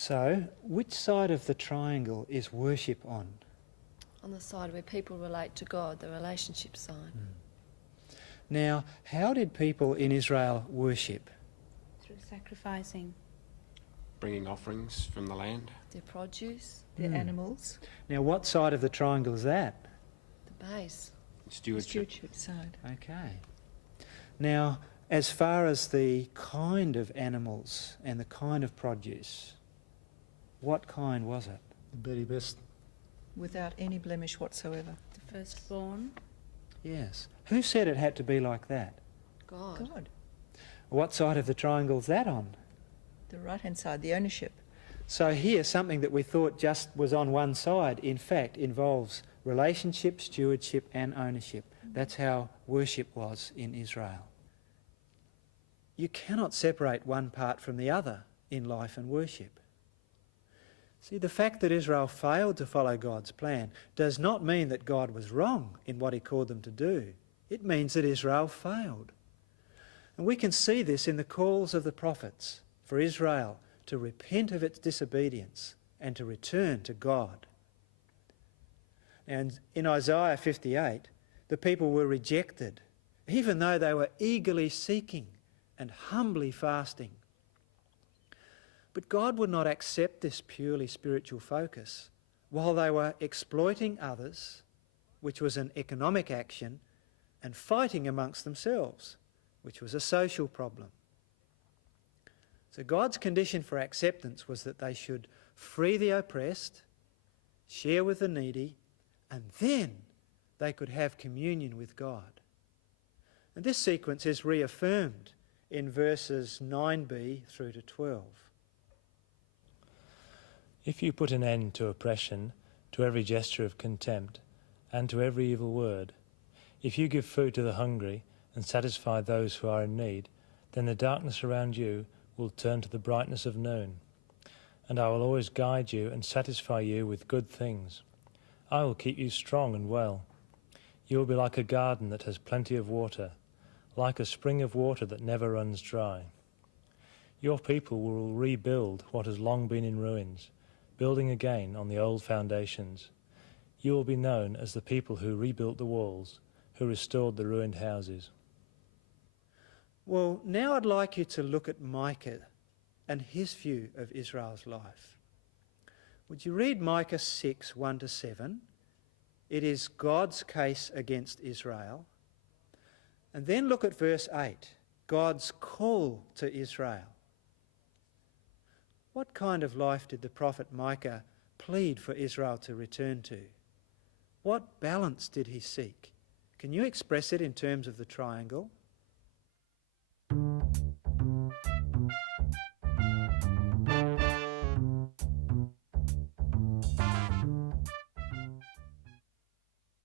So, which side of the triangle is worship on? On the side where people relate to God, the relationship side. Now, how did people in Israel worship? Through sacrificing. Bringing offerings from the land. Their produce, Their animals. Now, what side of the triangle is that? the base. Stewardship. Stewardship side. Okay. Now, as far as the kind of animals and the kind of produce, what kind was it? The very best. Without any blemish whatsoever. The firstborn. Yes. Who said it had to be like that? God. God. What side of the triangle is that on? The right-hand side, the ownership. So here, something that we thought just was on one side, in fact, involves relationship, stewardship and ownership. That's how worship was in Israel. You cannot separate one part from the other in life and worship. See, the fact that Israel failed to follow God's plan does not mean that God was wrong in what he called them to do. It means that Israel failed. And we can see this in the calls of the prophets for Israel to repent of its disobedience and to return to God. And in Isaiah 58, the people were rejected, even though they were eagerly seeking and humbly fasting. But God would not accept this purely spiritual focus while they were exploiting others, which was an economic action, and fighting amongst themselves, which was a social problem. So God's condition for acceptance was that they should free the oppressed, share with the needy, and then they could have communion with God. And this sequence is reaffirmed in verses 9b through to 12. If you put an end to oppression, to every gesture of contempt, and to every evil word, if you give food to the hungry and satisfy those who are in need, then the darkness around you will turn to the brightness of noon. And I will always guide you and satisfy you with good things. I will keep you strong and well. You will be like a garden that has plenty of water, like a spring of water that never runs dry. Your people will rebuild what has long been in ruins, building again on the old foundations. You will be known as the people who rebuilt the walls, who restored the ruined houses. Well, now I'd like you to look at Micah and his view of Israel's life. Would you read Micah 6, 1-7? It is God's case against Israel. And then look at verse 8, God's call to Israel. What kind of life did the prophet Micah plead for Israel to return to? What balance did he seek? Can you express it in terms of the triangle?